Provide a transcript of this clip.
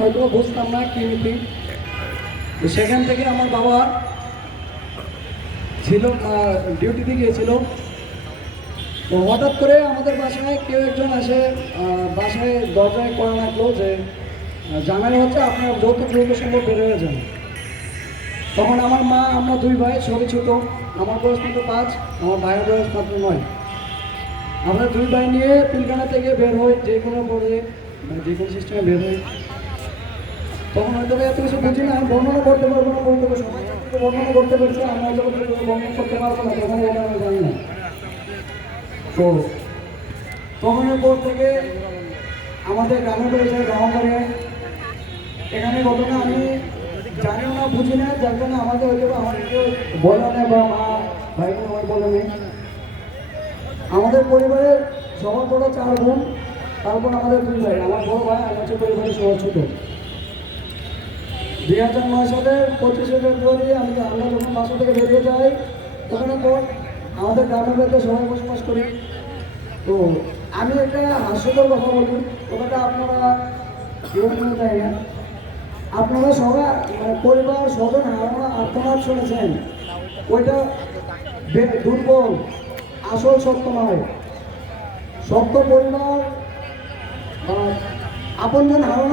হয়তো বুঝতাম না কি তো সেখান থেকে আমার বাবা ছিল ডিউটিতে গিয়েছিল। তো হঠাৎ করে আমাদের বাসায় কেউ একজন আসে বাসায় দরজায় করা রাখল যে জামাই হচ্ছে আপনার যৌথ দ্রব্য সম্ভব বের হয়ে যান। তখন আমার মা, আমরা দুই ভাই, সবই ছোট। আমার বয়স মাত্র পাঁচ, আমার ভাইয়ের বয়স মাত্র নয়। আমরা দুই ভাই নিয়ে পিলখানা থেকে বের হই, যে কোনো পরে মানে যে কোনো সিস্টেমে বের হই। তখন হয়তো এত কিছু বুঝি না, বর্ণনা করতে পারব না, বলতে পারব বর্ণনা করতে পারছি, আমরা যখন বর্ণনা করতে পারব না, তখন এটা আমি জানি না। তো, তখনের পর থেকে আমাদের গ্রামে রয়েছে গ্রামবাড়ি এখানে ঘটনা আমি জানিও না, বুঝি না, যার জন্য আমাদের হয়তো বা আমাদের কেউ বলে না বা মা ভাই বোন আমার বলে নেই। আমাদের পরিবারের সবার বড় চার বোন, তারপর আমাদের দুই ভাই, আমার বড় ভাই আমি হচ্ছে পরিবারের সবার ছোট। দুই হাজার নয় সালের পঁচিশে ফেব্রুয়ারি আমি আমরা যখন বাসা থেকে বেরিয়ে যাই তখন পর আমাদের গ্রামের বাড়িতে সবাই বসবাস করি। তো আমি একটা হাস্যকর কথা বলি, কথাটা আপনারা আপনারা সবাই মানে পরিবার, স্বজন হারানো আত্মনাথ শুনেছেন, ওইটা দুর্বল, আসল সত্য নয়। সত্য পরিবার আপনজন হারানো